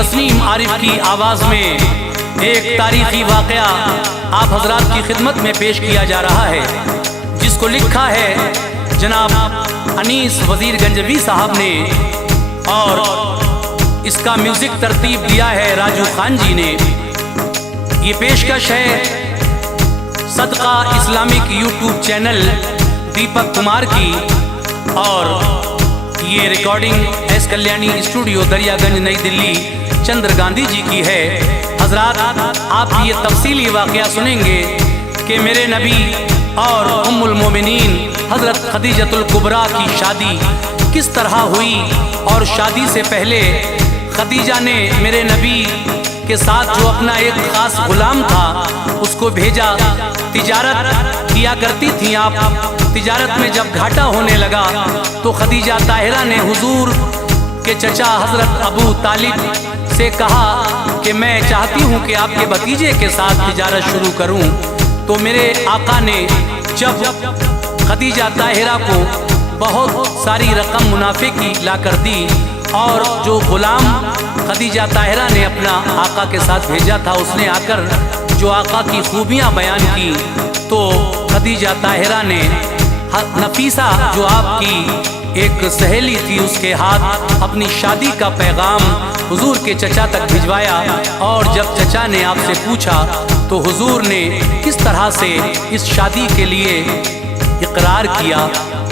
तस्नीम आरिफ की आवाज़ में एक तारीखी वाक़या आप हजरात की खिदमत में पेश किया जा रहा है, जिसको लिखा है जनाब अनीस वज़ीर गंजवी साहब ने और इसका म्यूज़िक तरतीब दिया है राजू खान जी ने। ये पेशकश है सदका Islamic YouTube channel Deepak Kumar की और ये recording S Kalyani studio Daryaganj नई दिल्ली चंद्र गांधी जी की है। हजरात आप ये तफसीली वाक़या सुनेंगे कि मेरे नबी और उम्मुल मोमिनीन हज़रत खदीजतुल कुबरा की शादी किस तरह हुई और शादी से पहले खदीजा ने मेरे नबी के साथ जो अपना एक ख़ास गुलाम था उसको भेजा। तिजारत किया करती थी आप, तिजारत में जब घाटा होने लगा तो खदीजा ताहिरा ने हुजूर के चचा हज़रत अबू तालिब से कहा कि मैं चाहती हूँ कि आपके भतीजे के साथ तिजारत शुरू करूँ। तो मेरे आका ने जब खदीजा ताहिरा को बहुत सारी रकम मुनाफे की ला कर दी और जो गुलाम खदीजा ताहिरा ने अपना आका के साथ भेजा था उसने आकर जो आका की खूबियाँ बयान की, तो खदीजा ताहिरा ने नफीसा जो आपकी एक सहेली थी उसके हाथ अपनी शादी का पैगाम हुजूर के चचा तक भिजवाया। और जब चचा ने आपसे पूछा तो हुजूर ने किस तरह से इस शादी के लिए इकरार किया,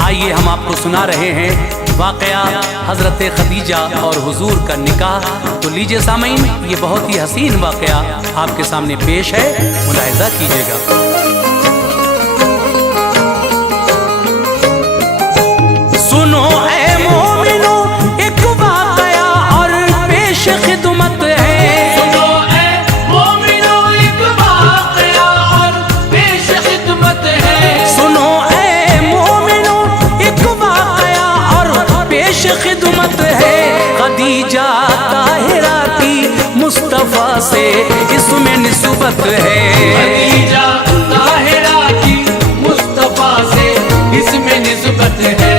आइए हम आपको सुना रहे हैं वाक़या हज़रत खदीजा और हुजूर का निकाह। तो लीजिए सामीन, ये बहुत ही हसीन वाक़या आपके सामने पेश है, मुलाहिज़ा कीजिएगा। सुनो ए मोमिनो एक वाक़या और पेश खिदमत है। सुनो ए मोमिनो एक वाक़या और पेश खिदमत है। सुनो ए मोमिनो एक वाक़या और पेश खिदमत है। खदीजा ताहिरा की मुस्तफ़ा से इसमें निस्बत है। खदीजा ताहिरा की मुस्तफ़ा से इसमें निस्बत है।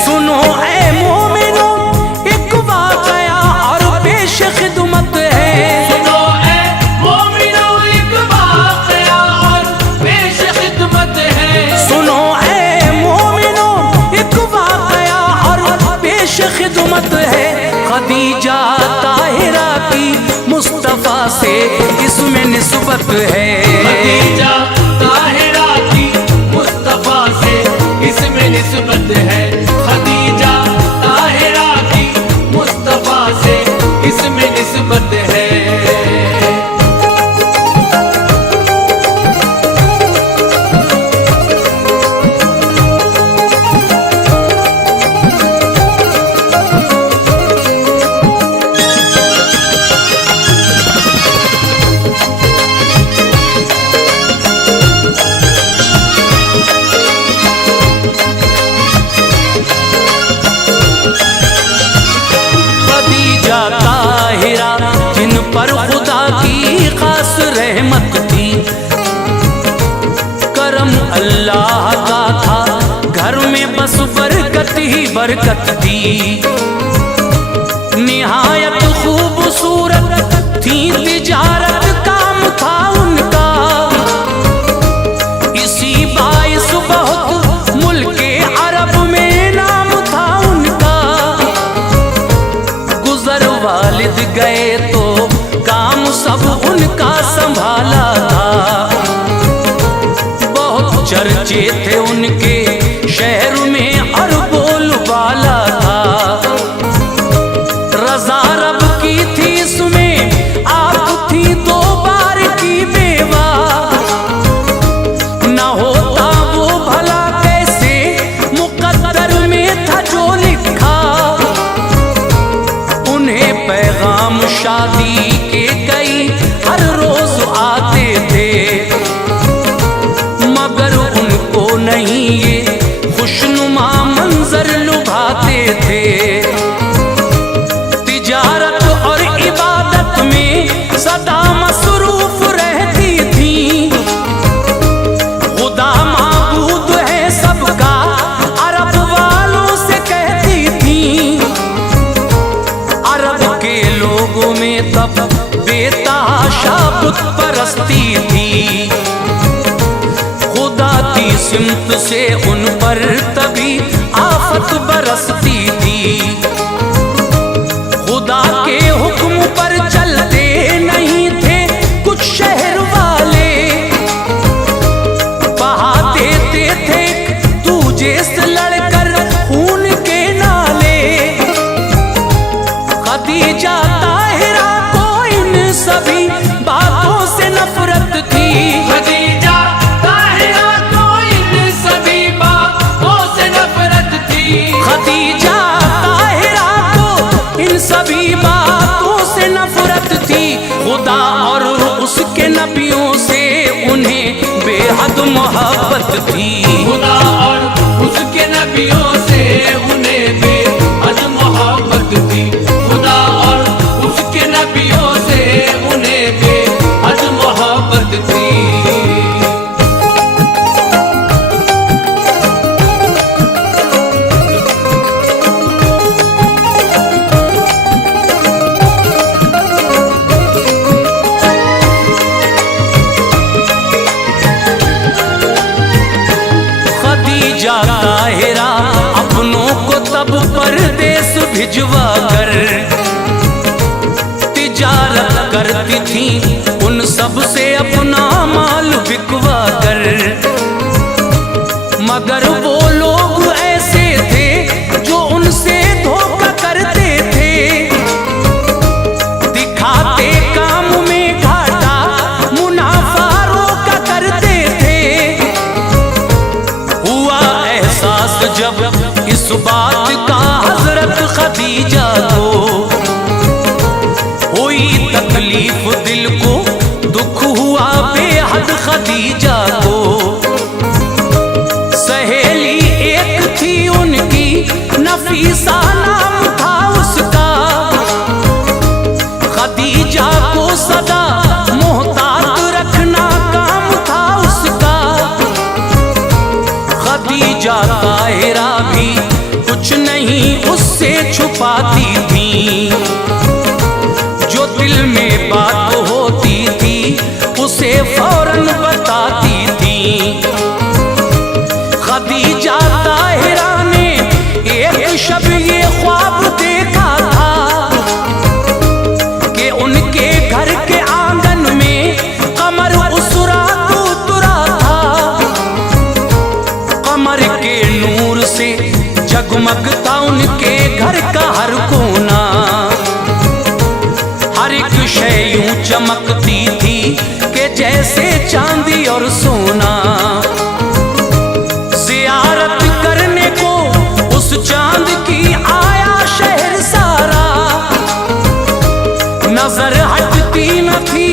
सुनो ए मोमिनो एक वाक़या और पेश खिदमत है। सुनो ए मोमिनो एक वाक़या और पेश खिदमत है। सुनो ए मोमिनो एक वाक़या और पेश खिदमत है। खदीजा ताहिरा की मुस्तफ़ा से इसमें निस्बत है। खदीजा ताहिरा की मुस्तफ़ा से इसमें निस्बत है। खदीजा ताहिरा की मुस्तफ़ा से इसमें निस्बत है। खदीजा ताहिरा जिन पर खुदा की खास रहमत थी, करम अल्लाह का था, घर में बस बरकत ही बरकत थी। निहायत खूबसूरत थी, तिजारत काम था उनका, इसी बाइस बहुत मुल्के अरब में नाम था उनका। गुजर वालिद गए तो काम सब उनका संभाला था, बहुत चर्चे थे उनके शहर में और बोलबाला था। रज़ा रब की थी इसमें आप थी दो बार की बेवा, न होता वो भला कैसे मुकद्दर में था जो लिखा। उन्हें पैगाम शादी के कई हर रोज आते थे, मगर उनको नहीं ये खुशनुमा मंजर लुभाते थे। तिजारत और इबादत में सदा मसरूफ रहती थी, खुदा माबूद है सबका अरब वालों से कहती थी। अरब के लोगों में भाषा बुत परस्ती थी। खुदा की सिमत से उन पर तभी आफत बरसती थी। खुदा के हुक्म पर चलते नहीं थे कुछ शहर वाले, बहा देते थे दूजे से लड़कर खून के नाले। खदीजा ताहिरा को इन सभी बातों से नफरत थी। खदीजा ताहिरा को इन सभी बातों से नफरत थी। खदीजा ताहिरा को इन सभी बातों से नफरत थी। खुदा और उसके नबियों से उन्हें बेहद मोहब्बत थी। खुदा और उसके नबियों से उन्हें बेहद मोहब्बत थी। खुदा और उसके नबियों से उन्हें बेहद मोहब्बत थी। खदीजा ताहिरा अपनों को तब परदेस भिजवा कर तिजारत करती थी, उन सब से अपना माल बिकवा कर। मगर वो लोग ऐसे थे जो उनसे धोखा करते थे, दिखाते काम में घाटा मुनाफा रोका करते थे। हुआ एहसास जब इस बात का हजरत खदीजा को, हुई तकलीफ दिल को, दुख हुआ बेहद खदीजा को। सहेली एक थी उनकी, नफीसा नाम था उसका। खदीजा को सदा मोहतात रखना काम था उसका। खदीजा ताहिरा भी कुछ नहीं उससे छुपाती थी। जो दिल में बात होती थी उसे फौरन बताती थी। खदीजा ताहिरा ने एक शब ये ख्वाब देखा था कि उनके घर के आंगन में कमर उस रात उतरा था। कमर के नूर से जगमगता उनके घर का हर कोना, हर एक शय यूं चमकती थी कि जैसे चांदी और सोना। ज़ियारत करने को उस चांद की आया शहर सारा, नजर हटती न थी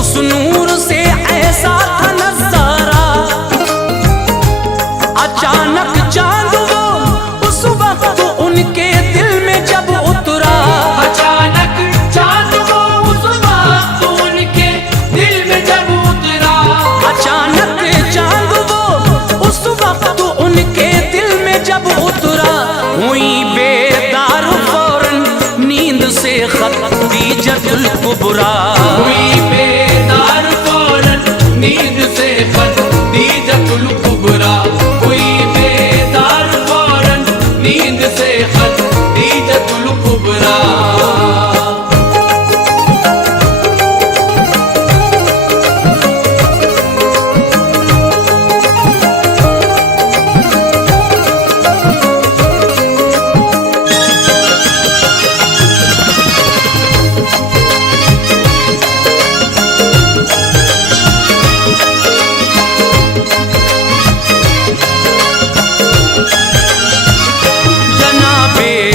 उस नूर से, ऐसा था नजारा। अचानक चांद वो उस वक्त उनके दिल में जब उतरा। अचानक चांद वो उस वक्त उनके दिल में जब उतरा। अचानक चांद वो उस वक्त उनके दिल में जब उतरा। हुई बेदार फौरन नींद से खदीजतुल कुबरा। हुई बेदार फौरन नींद से खदीजतुल कुबरा। हुई बेदार फौरन नींद से खदीजतुल कुबरा।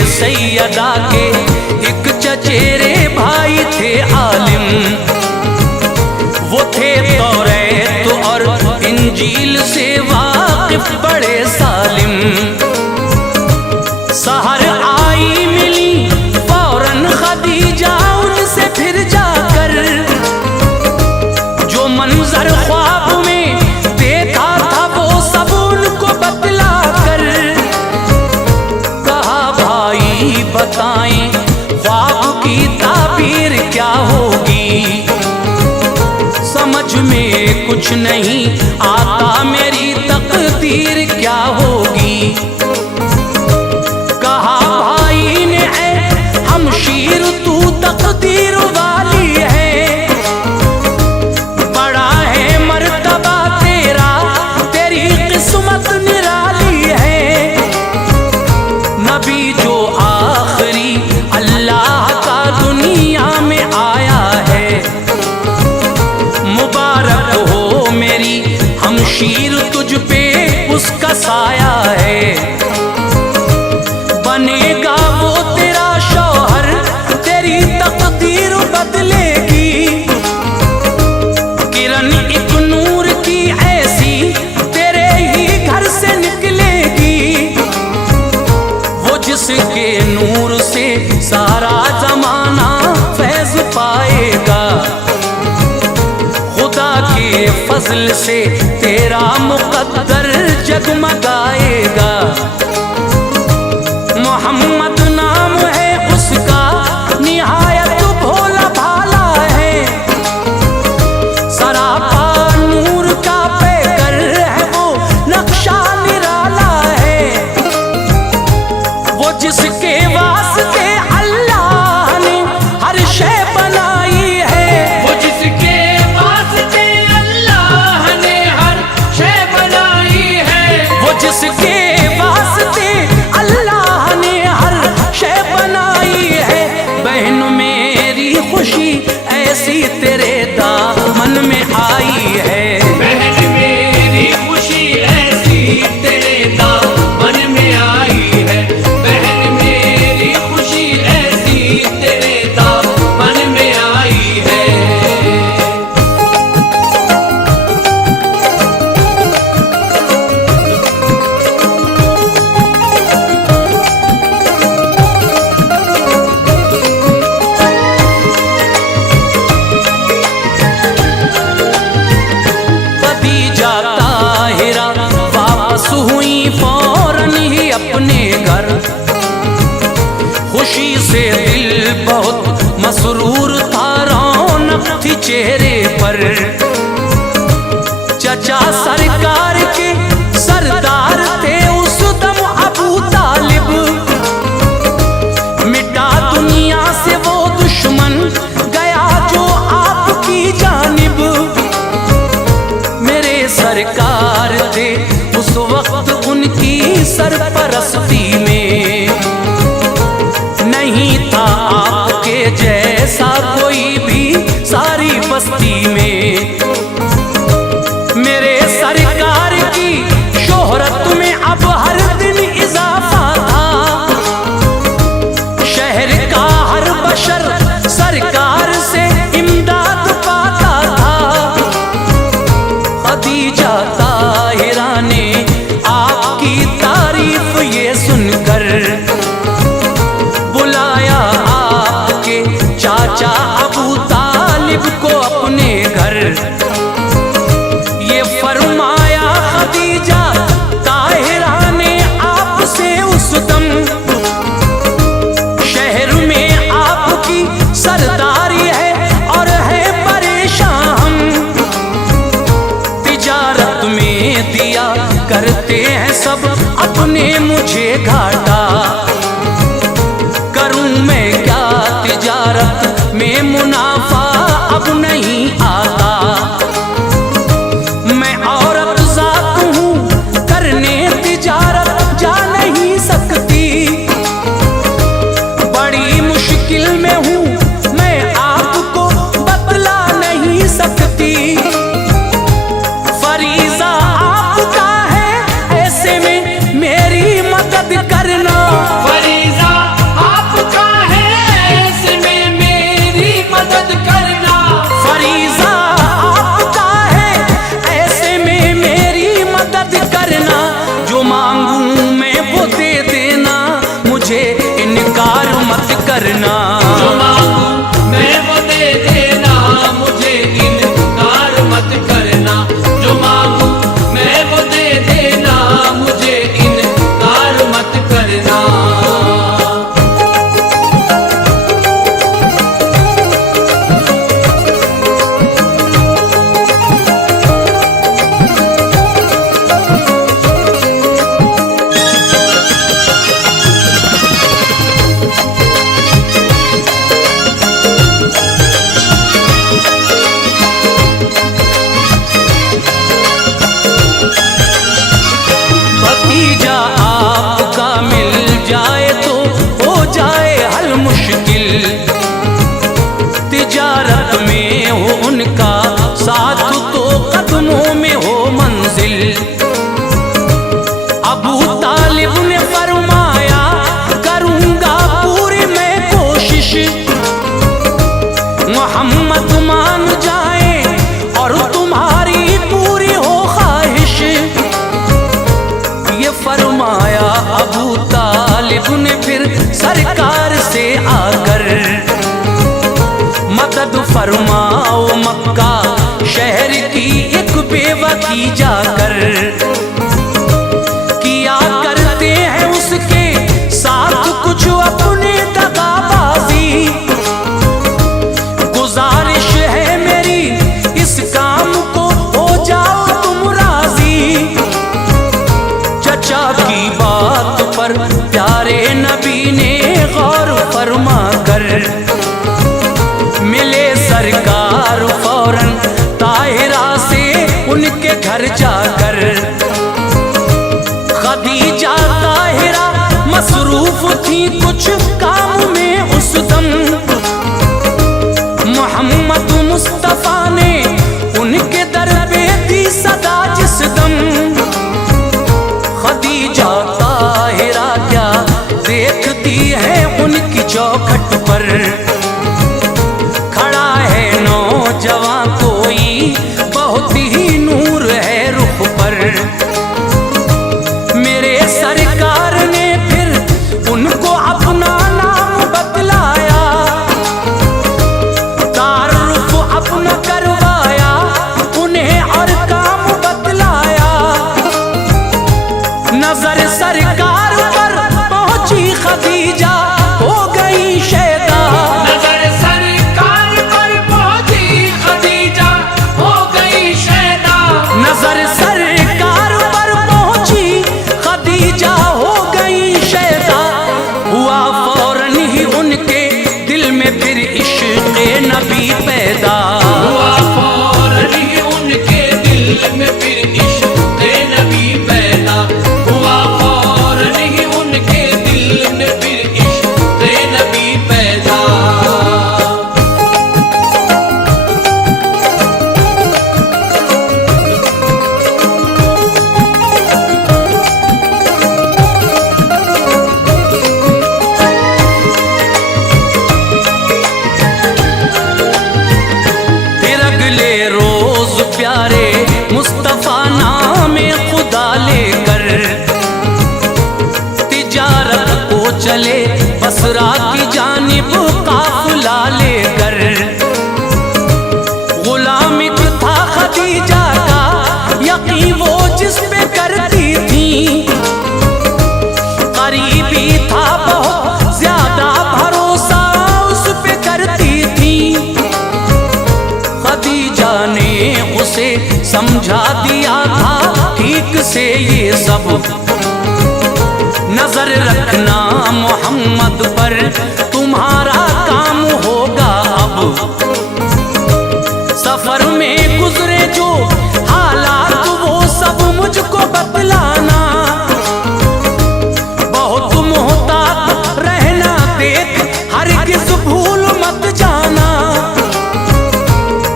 सैयदा के एक चचेरे भाई थे आलिम, वो थे तौरात और इंजील से वाकिफ बड़े सालिम। सहर आई मिली फौरन खदीजा उनसे फिर जाकर, जो मंजर ख्वाब में देखा था वो सब उनको बतला कर। कहा भाई बताएं ख्वाब की ताबीर क्या होगी। कुछ नहीं आता, मेरी तकदीर क्या होगी। कहा भाई ने ऐ हमशीर तू तकदीर वाली है, बड़ा है मर्तबा तेरा, तेरी किस्मत निराली है। नबी जो आखिरी अल्लाह का दुनिया में आया है, मुबारक हो मेरी हमशीर तुझ पे उसका साया है। बनेगा वो तेरा शौहर, तेरी तकदीर बदलेगी। किरण एक नूर की ऐसी तेरे ही घर से निकलेगी, वो जिसके नूर से सारा जमाना फैज पाएगा। खुदा के फजल से तेरा मुकद्दर जगमगाएगा। मोहम्मद नाम है उसका, निहायत भोला भाला है, सरापा नूर का पैकर है, वो नक्शा निराला है। वो जिसके वास्ते अल्लाह ने हर शय बनाई है, वो जिसके वास्ते अल्लाह ने हर शय बनाई है, वो जिसके वास्ते अल्लाह ने हर शय बनाई है। बहन मेरी खुशी ऐसी तेरे दामन में आई है, बहन मेरी खुशी ऐसी तेरे दामन में आई है, बहन मेरी खुशी ऐसी तेरे दामन में आई है। खदीजा ताहिरा वापस हुई फौरन ही अपने घर। खुशी से दिल बहुत मसरूर था, रौनक थी चेहरे पर। चचा सरकार के सरदार थे उस दम अबू तालिब, मिटा दुनिया से वो दुश्मन गया जो आपकी जानिब। मेरे सरकार थे उस वक्त उनकी सरपरस्ती में, नहीं था आपके जैसा कोई भी सारी बस्ती में। मेरे सरकार की शोहरत में अब हर दिन इजाफा था, शहर का हर बशर सरकार से इमदाद पाता था। खदीजा ताहिरा ने आपकी तारीफ ये सुनकर बुलाया आपके चाचा अबू तालिब को अपने घर। खदीजा कर, किया करते हैं उसके साथ कुछ अपने दगाबाजी। गुजारिश है मेरी इस काम को हो जाओ तुम राजी। चचा की बात पर प्यारे नबी ने गौर फरमा कर, मिले सरकार फौरन ताहिरा से उनके घर जाकर। खदीजा ताहिरा मसरूफ थी कुछ काम में उस दम, मोहम्मद मुस्तफा ने उनके दर पे दी सदा जिस दम। खदीजा ताहिरा क्या देखती है उनकी चौखट पर, खड़ा है नौजवान कोई बहुत ही नूर है रुख पर। मेरे सरकार ने फिर उनको अपना नाम बतलाया, तारुफ अपना करवाया उन्हें और काम बतलाया। नजर सरकार पर पहुंची खदीजा हो गई शैदा, नजर सरकार पर पहुंची खदीजा हो गई शैदा। नजर सरकार पर पहुंची खदीजा हो गई शैदा। हुआ फौरन ही उनके दिल में फिर इश्क़ नबी पैदा, हुआ फौरन ही उनके दिल में फिर इश्क़ नबी पैदा। हुआ फौरन ही उनके दिल में फिर इश्क़ नबी पैदा। फिर अगले रोज प्यारे मुस्तफा नामे खुदा लेकर तिजारत को चले बसरा की जानिब काफिला लेकर। गुलामिक था खदीजा का यकीन वो जिस पे करती थी, करीबी था बहुत ज्यादा भरोसा उस पे करती थी। खदीजा ने उसे समझा दिया था ठीक से ये सब, नजर रखना मोहम्मद पर तुम्हारा काम होगा अब। सफर में गुजरे जो हालात वो सब मुझको बतलाना, बहुत मोहतात रहना देख हरगिज़ भूल मत जाना।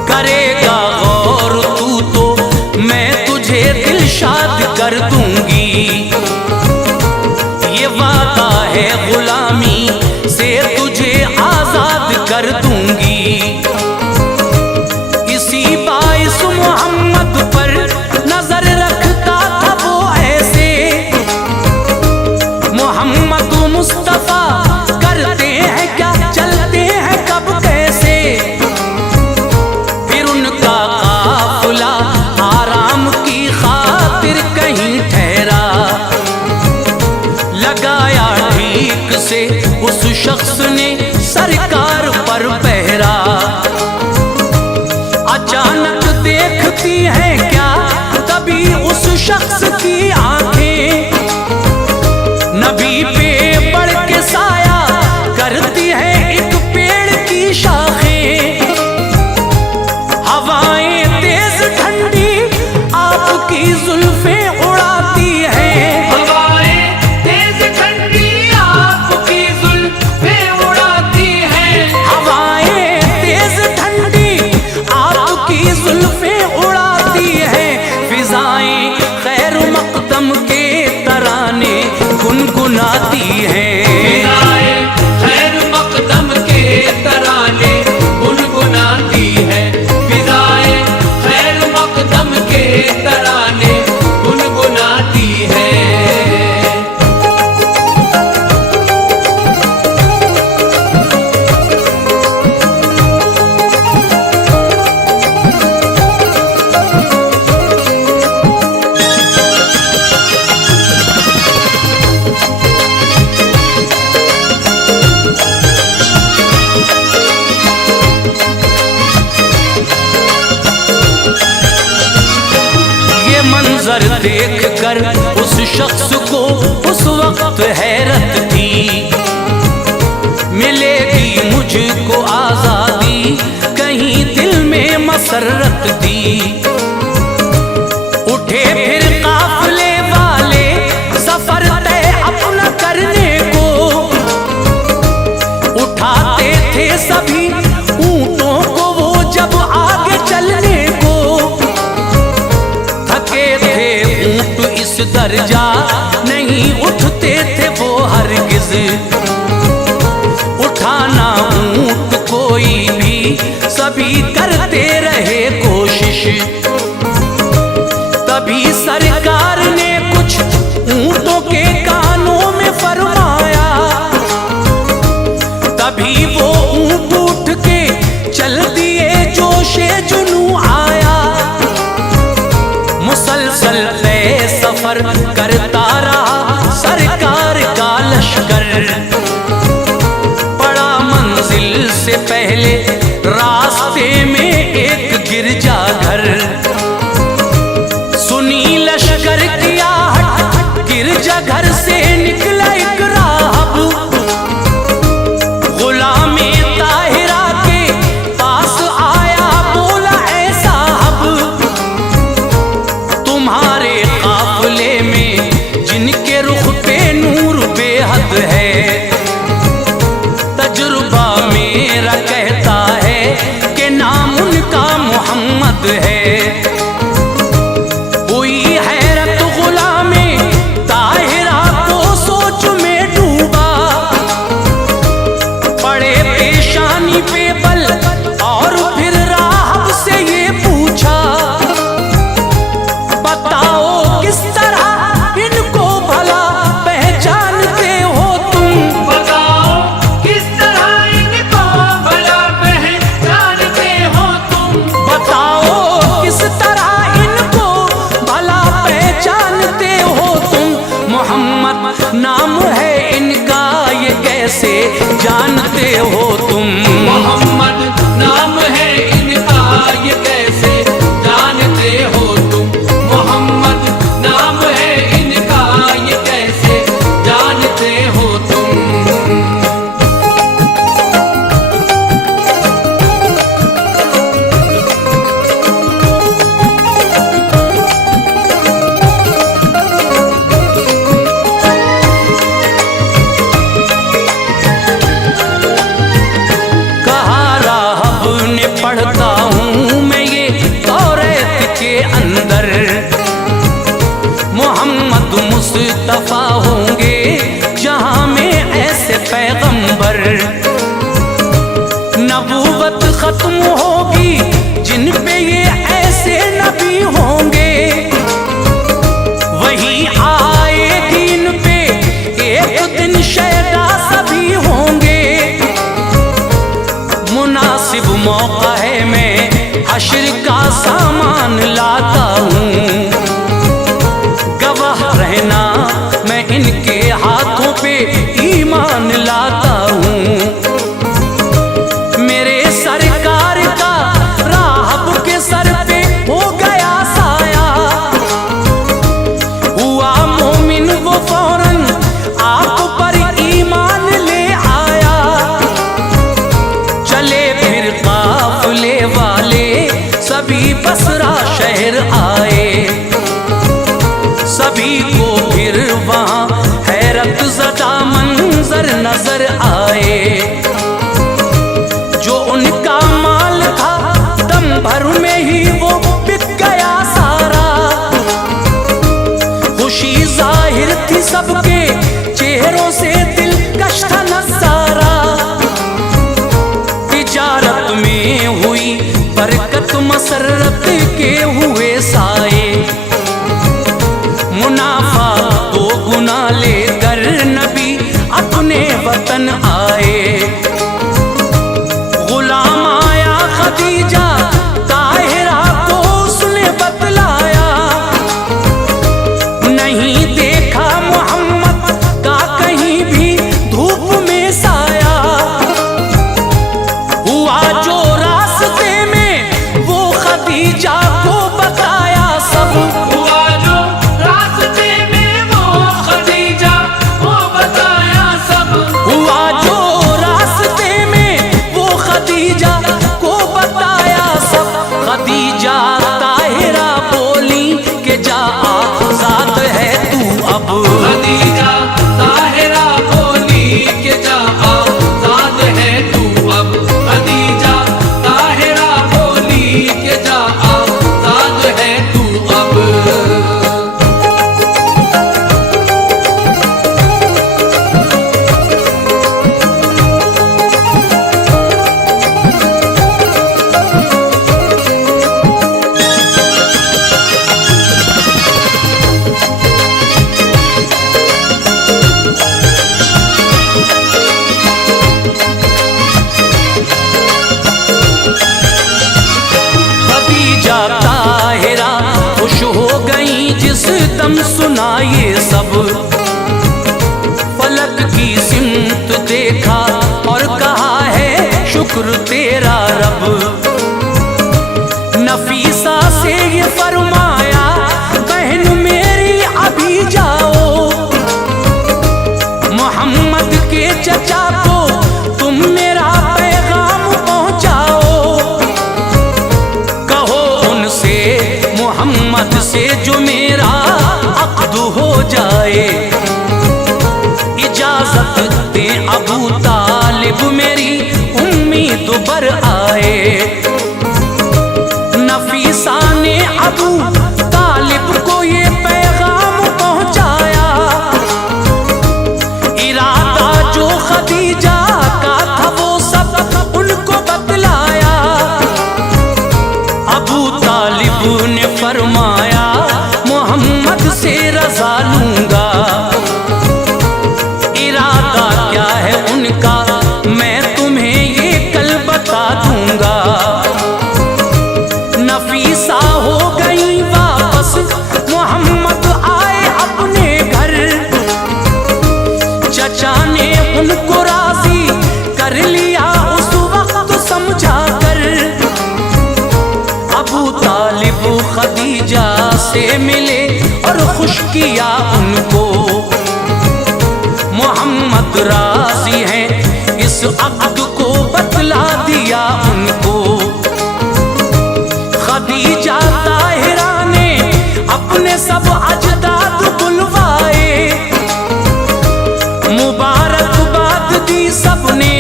करेगा गौर तू तो मैं तुझे दिलशाद कर दूंगी, ये वादा है गुलामी से तुझे आजाद कर दूंगी। इसी बाइस मोहम्मद पर नजर रखता था वो ऐसे, मोहम्मद मुस्तफा करते हैं क्या चलते हैं कब कैसे। फिर उनका काफिला आराम की खातिर कहीं ठहरा, लगाया ठीक से उस शख्स ने सरकार पर पहरा। अचानक देखती है क्या तभी उस शख्स की आंखें, नबी पे बढ़ के साया करती है एक पेड़ की शाखें। हवाएं तेज ठंडी आपकी जुल्फें उड़ाती हैं, हवाएं तेज ठंडी आपकी जुल्फें उड़ाती हैं। हवाएं तेज ठंडी आपकी जुल्फें उड़ाती हैं। फिजाएं खैर मकदम के तराने गुनगुनाती देख कर उस शख्स को उस वक्त हैरत थी। मिलेगी मुझको आजादी, कहीं दिल में मसरत थी। उठे फिर काफिले वाले सफर तय अपना करने को, उठाते थे सभी ऊंटों को वो जब आगे चलने को। थके थे ऊंट इस दर्जा, नहीं उठते थे वो हरगिज। उठाना ऊंट कोई भी, सभी करते रहे कोशिश। तभी सरकार ने कुछ ऊंटों के कानों में फरमाया, तभी वो ऊंट उठ के चल दिए, जोशे जुनू आया। मुसलसल तय सफर करता रहा सरकार का लश्कर। पड़ा मंजिल से पहले रास्ते में एक गिरजा घर। सुनी लश्कर की आहट, गिरजा घर से निकला एक राहब। गुलामे ताहिरा के पास आया, बोला ऐ साहब, तुम्हारे काफिले में जिनके रुख पे नूर बेहद है, तजुर्बा मेरा कहता है कि नाम उनका मोहम्मद है। हुई हैरत गुलामे ताहिरा को सोच में डूबा। पड़े पेशानी पे बल और फिर राहब से ये पूछा, बताओ किस तरह इनको भला पहचानते हो तुम। बताओ किस तरह इनको भला पहचानते हो तुम। बताओ किस तरह इनको भला पहचानते हो तुम। मोहम्मद नाम है इनका, ये कैसे जानते हो तुम। मोहम्मद नाम है इनका, ये कैसे जानते हो तुम। मोहम्मद नाम है इनका, ये कैसे जानते हो तुम। कहा राहब ने पढ़ता हूँ मैं ये तौरात के अंदर, मोहम्मद मुस्तफा होंगे जहाँ में ऐसे पैगंबर। नबूवत खत्म होगी जिन पे ये ऐसे नबी होंगे। वही आएगी इन पे एक दिन शैदा सभी होंगे। मुनासिब मौका है मैं हश्र का सामान लाता हूँ। गवाह रहना मैं इनके हाथों पे ईमान लाता हूँ। मेरे सरकार का राहब के सर पे हो गया साया। हुआ मोमिन वो फौरन आप पर ईमान ले आया। चले फिर काफिले वाले सभी बसरा शहर आए। सभी को फिर वहाँ हैरत ज़दा मंजर नजर आए। जो उनका माल था दम भर में ही वो बिक गया सारा। खुशी जाहिर थी सबके चेहरों से, दिलकश था नजारा। तिजारत में हुई बरकत, मसरत के हुए साए। मुनाफा दो गुना लेकर नबी अपने वतन आए। गुलाम आया खदीजा ताहिरा को उसने बतलाया। नहीं देखा मोहम्मद का कहीं भी धूप में साया। हुआ जो रास्ते में वो खदीजा को बताया सब। हुआ जो शुक्र तेरा रब। नफीसा से ये फरमाया बहन मेरी अभी जाओ, मोहम्मद के चचा को तुम मेरा पैगाम पहुंचाओ। कहो उनसे मोहम्मद से जो मेरा अक़्द हो जाए, इजाजत दे अबू तालिब मेरी उम्मीद बर आए। नफीसा ने अबू तालिब को ये पैगाम पहुंचाया, इरादा जो खदीजा का था वो सब उनको बतलाया। अबू तालिब ने फरमाया मोहम्मद से रजा लूंगा, इरादा क्या है उनका मैं तुम्हें ये कल बता दूंगा। नफीसा हो गई वापस, मोहम्मद आए अपने घर, चचा ने उनको राजी कर लिया उस वक्त समझा कर। अबू तालिब खदीजा से मिले और खुश किया उनको, मोहम्मद राजी हैं इस अक़्द को बतला दिया उनको। खदीजा ताहिरा ने अपने सब अजदाद बुलवाए, मुबारकबाद दी सबने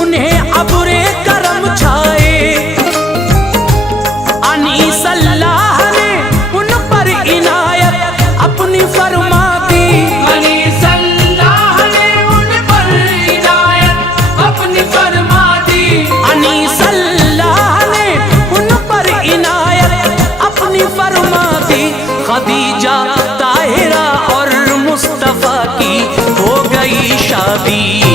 उन्हें अब्रे करम छाए। अनीस अल्लाह ने उन पर इनायत अपनी फरमा दी, अनीस अल्लाह ने उन पर इनायत अपनी फरमा दी। अनीस अल्लाह ने उन पर इनायत अपनी फरमा दी। खदीजा ताहिरा और मुस्तफा की हो गई शादी।